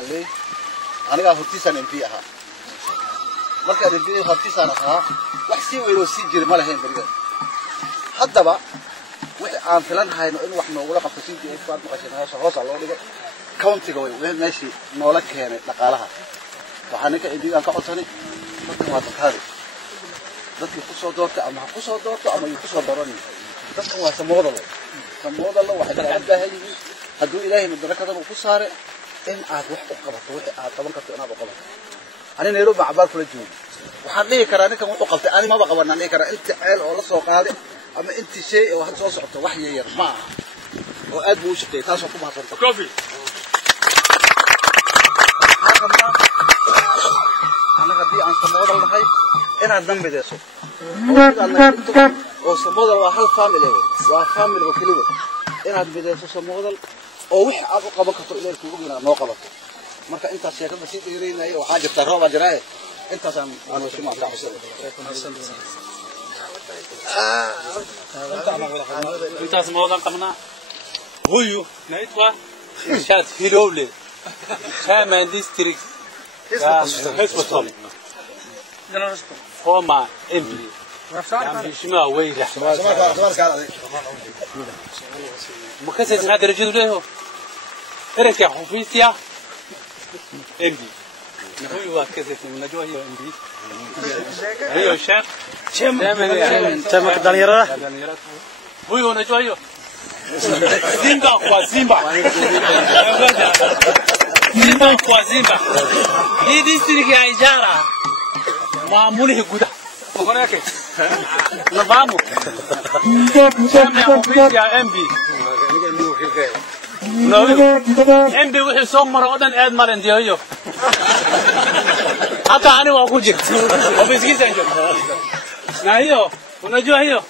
ليه أنا قاعد هرتيسان إنفيها ما كان إنفيه هرتيسان أخها وحسي ويلو سجل ما لهين بريء حتى بقى وعن فلان هاي إنه وإحنا ولا قبتين دي إفاد مقاشنها شخص الله ليه كونتي قوي وين ماشي نولك هنا نقالها وحنك إنفيه أنك عطني ما تكهري dadkii ku soo doortay ama ku soo doorto ama ku soo darani dadku waa samooda الله waxa ka caddahay haduu ilaahay madarakadan uu ku saare in aad wax u qabato wixii aad qaban karto inaad u qabato ani Nairobi abaal kula joogo waxaan dhihi karaa ninkan wuxuu qabtay ani ma qabanaa dhihi karaa inta ceel oo la soo qaaday ama inta shay oo had soo socoto wax yar ma aha oo aad buu u shaqeeyay taas oo ku mahadsantahay coffee أنا قدي عن سموذل لهاي أنا عندنا بديسو أو سموذل وحال فاميلي وفاميلي وكليبه أنا عند بديسو سموذل أو وح أبو قبض كتر إلى الكوبنا ما قبض مركا أنت سياق بس يديرين أيه وحاجة تروى جراء أنت سام أنا شو ما تعرف أنت سموذل كمنا هو نايتوا شات هيرولي كمان ديستريك فما إمبلي بيشما ويلا مكسر هذا الرجل له إرك حفيزيا إمبلي هو كسر من نجوا هي إمبلي هي الشيخ تمك دليرة هو نجوا هي زيمبا وزيمبا زيمبا وزيمبا دي ديستريك يا إجارة معموله جودة وهناك نظامه سامع حفيظ يا إمبي إمبي وحي صمر أدن أد مالن ديهيو حتى أنا وأقول حفيظ كيس أنجو نايو ونجوا هيو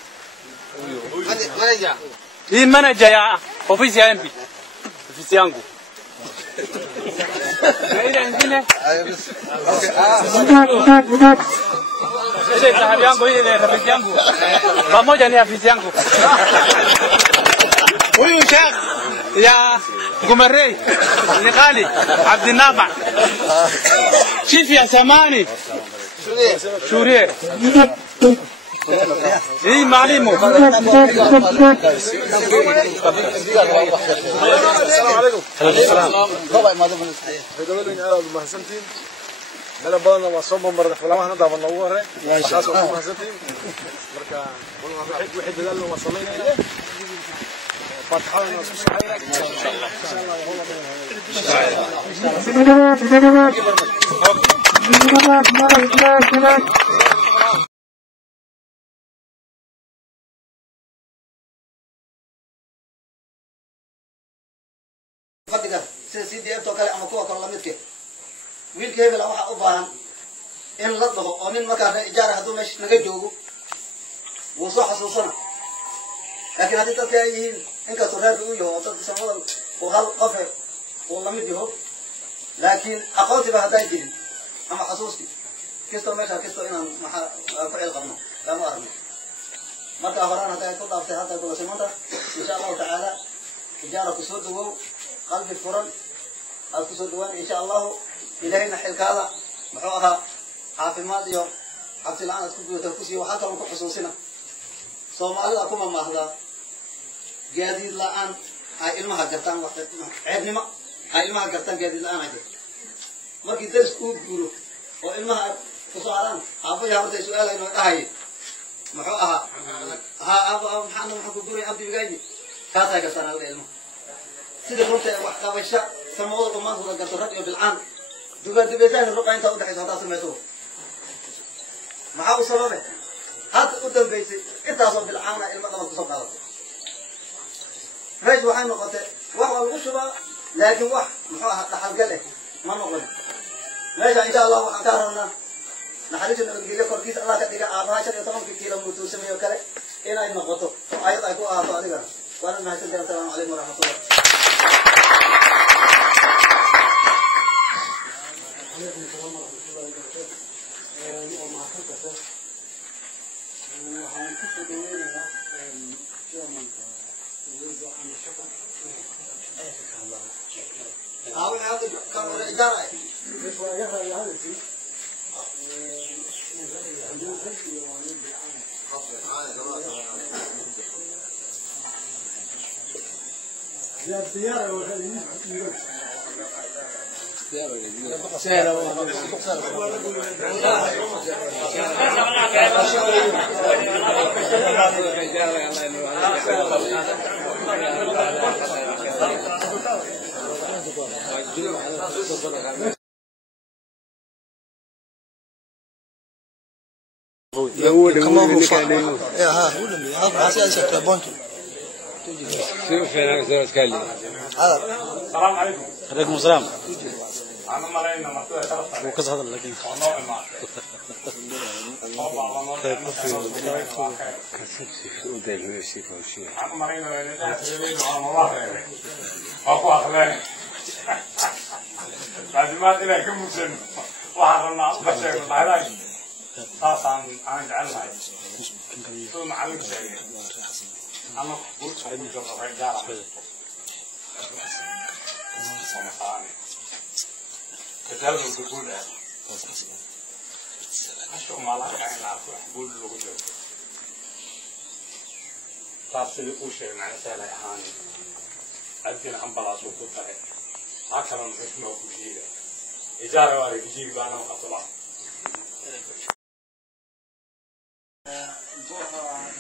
إيه منجا يا حفيظ يا إمبي حفيظ يانجو pamoja ni afisi yangu huyu Sheikh ya Gumarei ni Ghali Abdinafa chief ya zamani Shurie hii mwalimu السلام عليكم أنا بدنا وصوم مرة فلما هنا دابا نوره خلاص وصوم هزتين مركا واحد بدل وصلنا إليه فتحنا صحيح إن شاء الله fadhiga sida inta kale ama kuwa kale la midkii wiilkeeda waxa u baahan in la dabo oo nin markaa ijaar haduu meesh naga joogo wuu soo xasuusana laakiin hadii dadka ay yihiin in ka soo reer u yahay dad samada oo hal qof oo la mid yahay laakiin aqoontiba haday jirin ama xasuusti kisto meesha kisto inaan maxaa ficil qabno lama aragno marka horaan haday ku dhaaftay hadda kula simanta insha Allah ta'ala ijaara ku soo dhawow قلبي فرن أتصل دوان إن شاء الله إلهنا حلك هذا محوها عافي ماضي عبد العان أتكون تفوسي وحتى لو خصوصنا صوم الله أكون ما هذا جديد الآن هاي علمها جرتان وقت عيب ما هاي علمها جرتان جديد الآن عجب ما كيدرس كود جورو وعلمها كسؤالان أبو يهرب سؤال إنه هاي محوها ها أبو محنا محكو دوري عبد بجاي كذا كسرنا العلم سيد الرمتة وحكاوشة سموه ضمان هو الجسرات بالعام دبيتان الرقعة أنت أودع إذا هذا سميته معه سببه هذا قدام بيتي أنت أصاب بالعام إلما ما تصاب هذا رجع وحين نقطة وهو الغشبة لكن واحد محوها تحل قلة ما نقول رجع إن شاء الله وحكارنا نحرج إن الجيل كركيس الله كديك أبغى شيء يتمم في كيلو متو سميه وكله إنا إن نقطة أيضا يكون أعطى هذا وأنا نحن السلام عليكم ورحمة الله هاوي هذا كان داري السلام عليكم. عليكم السلام. أنا مرينا مطلع شرفنا. وكذا هذا لكن. أنا مرينا والله. أقوى أخلاق. لازم ما إلى كم سنة. وحرنا بشر العلاج. خاصة أنا جعلها. شو معلم شيء. أنا قلت عندي جرب رجالة. كتابة القبول أشوف ما لا يعني عارفه قبول الوجود تفصيل وشيء مع سهل إهاني أدين عم بلاش وقطع هكذا نحكمه وكجيله إجارة وارد كجيل بانا وقطلع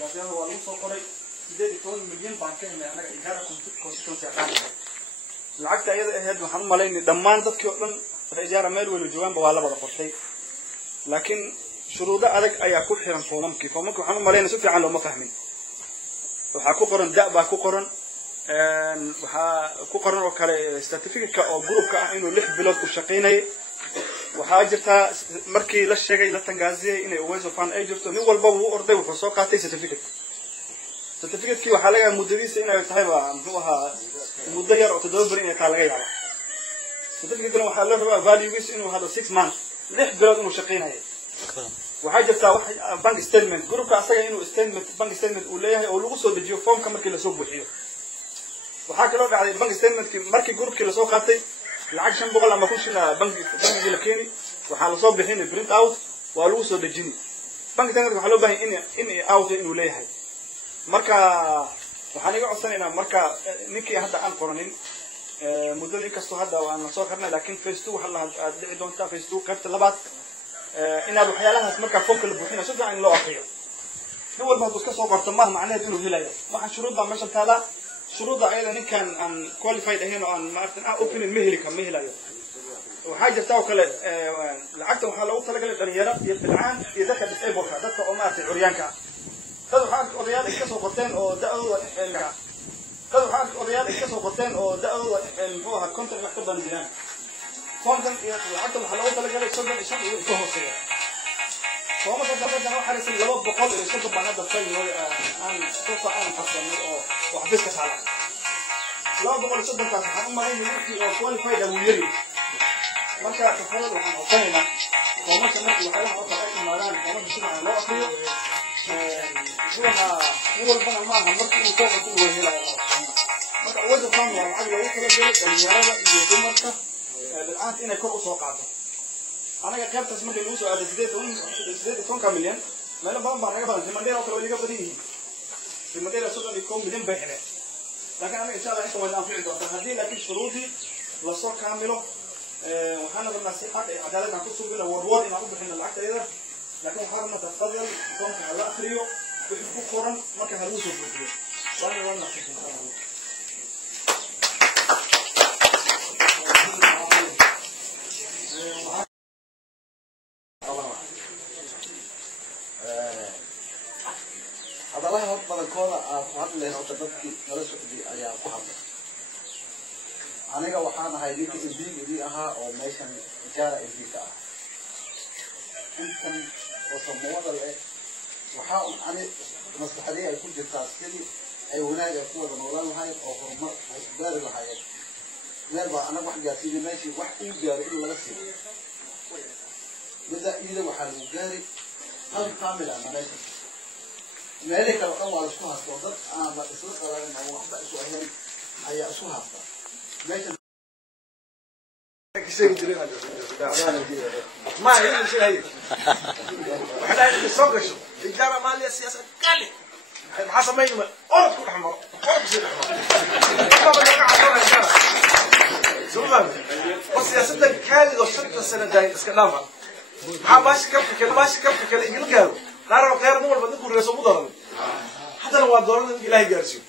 بابيان waa lagu soo qoray 18 milyan baan ka helnay anaga ijaara constituency ahaan lacagta iyada ahayd waxaan u malaynay dhammaan dadkii oo dhan ijaara meel wada joogaanba waa la wada qortay laakiin shuruudo adag ayaa ku xiran foomamkii waxaan u malaynay si fiican looma fahmin waxaa ku qoran da baa ku qoran waxaa ku qoran oo kale certificate oo groupka ah inuu 6 bilood u shaqeynayay waxaa jirta markii la sheegay la tangaaziyay inay uweeso fan ay jirto nin walba uu orday wuxuu soo qaatay certificate-kii waxaa laga muddadiisa inay tahay muxuu ahaa muddo yar oo 7 bari inay taa laga yaabo certificate-kan waxaa la rabaa value-giisa inuu hado 6 months 6 bilood inuu shaqeynayo waxaa jirta wax bank statement groupka asaga inuu bank statement uu leeyahay oo lagu soo dejiyo formka markii la soo buuxiyo waxaa kaloo dhacday bank statement-kii markii groupkii la soo qaatay lacag 500 ama 1000 bangiga la keeni waxaa la soo bixin print out waa lagu soo dejini bank statement waxaa loo baahan in out inuu leeyahay marka waxaan iga codsanaynaa marka ninkii hadda aan qoranin muddada inkastoo hadda waan soo qarnay laakiin phase 2 waxa la dhici doontaa phase 2 qaybta labaad inaad waxyaalahaas marka foomka la buuxinayo si fiican loo akhriyo nin walba hadduu iska soo qorto maaha macnaheed inuu helayo waxaan shuruudda meesha taala shuruudda ayada ninkan aan qualified ahayn oo aan maartan opening ma helayo waxaa jirta oo kale lacagta waxaa loogu talagalay dhalinyaro iyo bilcaan iyo dadka disableka dadka oo maartay curyaanka dad waxaa odayaal iska soo qoteen oo da'dooda muxuu ahaa konton wax ka badan jiraan foomkan iyo lacagta waxaa loogu talagalay 35 iyo ka hooseeya foomka dadka waxaa xariisan 200 iyo 30 baan hadda fayno aan soo qabsanay oo wax bis ka saaran 230 kaas waxaan u malaynay wixii oo qualified ah yiri marka taxawul waxaan codsanaynaa foomka markii waxyaalaha oo kale ay imaadaan foomka si fiican loo akhriyo walbana maaha markii uu soo qabto uu helayo marka wada fahmo lacag loogu talagalay dhalinyarada iyo dumarka bilcaanta inay kor u soo qaado anaga qaybtaas markii lagu soo aaday 18 milyan meel badan baa naga badan Mandela oo kale way naga badan yihiin Mandela 31 milyan bay heleen laakiin anaga insha Allah inta waan anfici doontaa haddii laakiin shuruudii la soo kaamilo waxaan rabnaa si xaq iyo cadaalad aan ku suubino warwar inaan u bixino lacagteeda laakiin waxaan rabnaa tafadhal foomka la akhriyo wixii ku qoran marka ha lagu soo buuxiyo waan naqshin hadalaha hor badankooda aad ku hadlayso horta dadkii nala socday ayaa ku hadlay aniga waxaan ahay ninkii MD ahaa oo meeshan ijaara MD ka ah intan oo samawada leh waxaa ani maskaxdii ay ku jirtaa sidii ay wanaag ku wada noolaan lahayd oo horumar ay gaari lahayd meel baa anaga wax gaarsiinay meeshii wax uu gaaro in laga siiyo بدأ وحلو جاري هذا كامل أنا ليش مالك الأول أسوها صدق أنا بأسوق على إنه واحد أسوها هي أسوها ليش ما هي شيء هي وحنا نسوق شو الإدارة مالية سياسة قال حسب ما ينمى أرد كل حمر أرد زي الحمر بس سياستك كالي لو شرط السنة الجاية اسكنافها باش كيف إنجيل قالوا لا رأوا غير مول بدك الرئيس مضرب حتى لو أدورنا إلهي جالسوا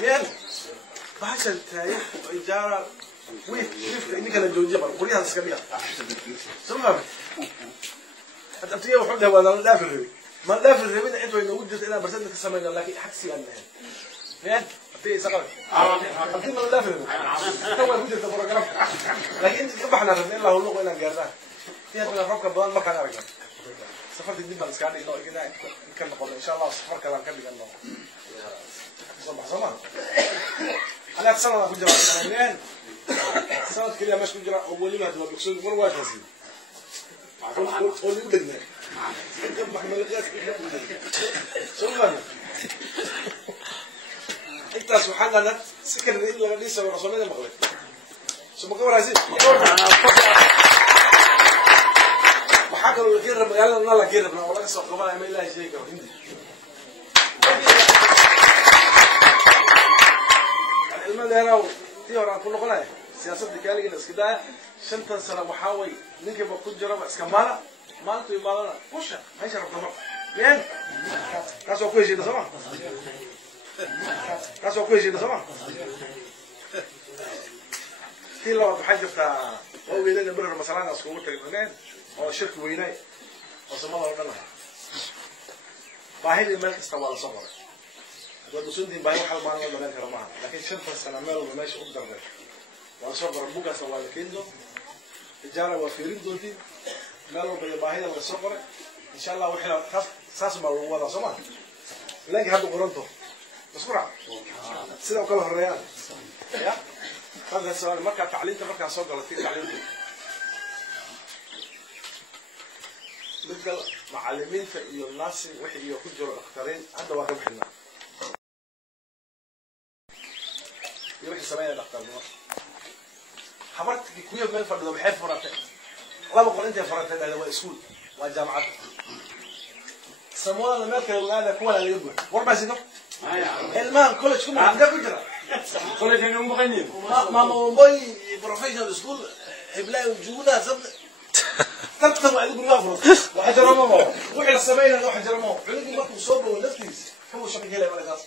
يعني باش التاريخ إدارة ويف إنك أنا جوجي بقى كلها اسكنيا سمع أنتي وحده ولا لا في الربي ما لا في الربي أنتوا إنه وجدت إلى برسنت السماء لكن حكسي عنها يعني أنتي سقط أنتي ما لا في الربي تو وجدت بروجرام لكن أنت كيف إحنا ربنا الله اللغة إلى جارنا فيها من الربك بدل ما كان أرجع سفرت الدنيا بس كان إنه كده كان نقول إن شاء الله سفر كلام كان بيجنا صباح زمان أنا أتصور أقول جواب كمان صارت كلها مش من جرا أولي ما تبغى بقصود مر واحد هسي قول بدنا كم محمل غاز شو ما أنت سبحان الله سكر إلا لسه ورسولنا مغلق شو مكبر هسي وحكوا الغير مقالنا نلا غير بنا ولا سوق قبل ما إلا شيء كده المدينة تيورا كل قناة سياسة دكالي الناس كده شنطة سنة محاوي نيجي بكون جرب اسكمالا ما أنتوا يمالنا وشة هاي شرب تمام مين كاسو كويس جدا سما كاسو كويس جدا سما في لو بحاجة بتاع هو بيدنا نبرر مثلا أسكومة تقريبا أو شركة ويناي وسماه ولا باهي الملك استوى على صغره والدسون دي باهي حال ما نقول لك رماه لكن شنطة سنة ماله ماشي أقدر ده وأصور ربوك سوى لكنه الجارة وفيرين دولتي ماله بيباهي على صغره إن شاء الله وإحنا خاص ساس ما هو ولا سما لقي هذا قرنته بسرعة سيدا وكله الريال يا هذا السؤال مركز تعليم مركز صغر لطيف تعليم بدل معلمين في الناس وحي يخرجوا الأخطرين هذا واحد حنا يروح السماء الأخطر حضرتك كويه من فرد لو بحب فرات الله بقول أنت فرات هذا هو اسكول والجامعات سمونا الملك هذا كولا اللي يقول وربع سنة المان كولج كم عندك كجرا كولج إنهم مغنيين ما موباي بروفيشنال سكول حبلاي وجوده زبل تكتب على يقول وحجر ماما وحي السماء وحجر ماما عليك ما تصوب ونفس هو شكل هلا ولا قاص